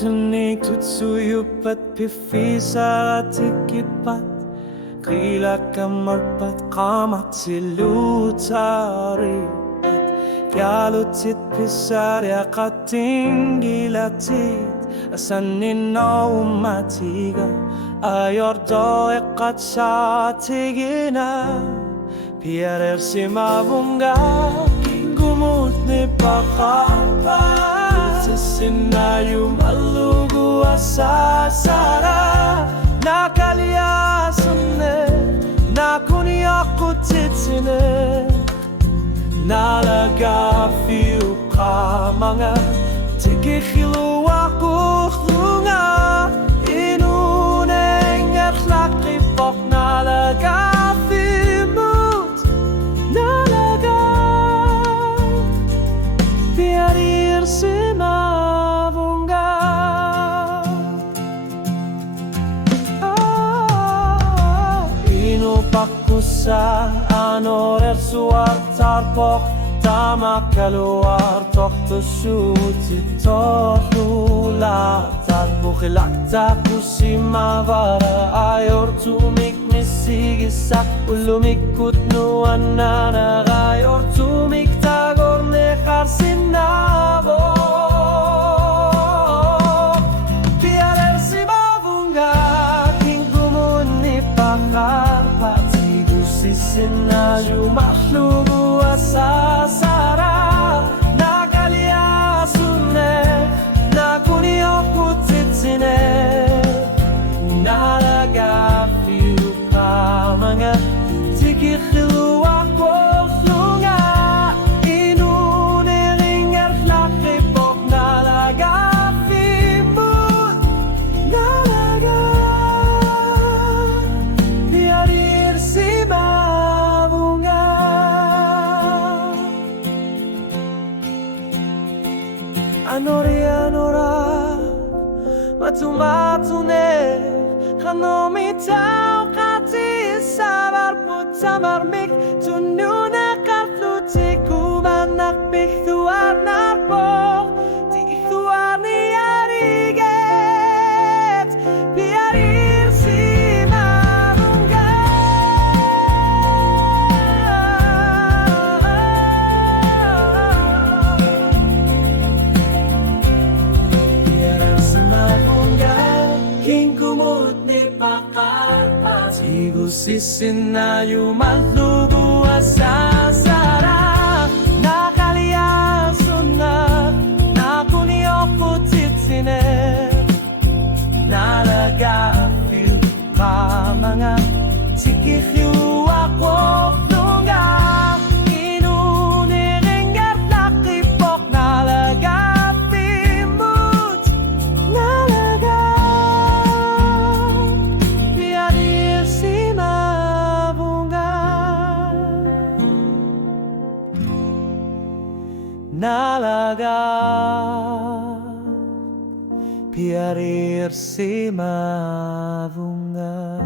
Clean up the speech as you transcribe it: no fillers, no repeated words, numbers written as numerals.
Tunig tutsuyupat pifisaratikipat Kila kamarpat kamak silutari Yalutit pisarya katinggilatit Asanin na umatiga Ayordo ekat sa tigina Pierre si mabunga Gumut ni pakapa Sisinayu malugu asasara Nakaliasane Nakuniyaku titsine Nalagafiu ka mga Tigihilu ako lunga Inuneng at lakipok Nalagafimut Nalaga Piarir si mabunga Inupak sa anorer suartarpok Tama kaluar tok tusuti torula Tarbukhilakta kusimavara ayor tumik misigisak Ulumikut nuanana ayor tumik tagor nekar sinavo Piarer si mavunga kingumun ni pakar Patigu sisinaju mahlugu asasara Nakaliasune Nakuniyoku titsine Nalagafiu ka mga Tigihilu ako lunga Inunering at lakipok Nalagafimut Nalaga Piarir si mabunga Anora Matumatune Hanomitaw kati sabar putamarmik Tununa katluti kumanakbik Tuar narpok Di tuar ni ariget Piarir si mabunga King kumut ni pakarpat Sigu sisinayu malugu asasara Nakaliasuna Nakuniyoku titsine Nalagafiu pa mga Tigihiu ako lunga Inunering at lakipok Nalagafimut Nalaga Piarir si mabunga Nalaga Piarir si mabunga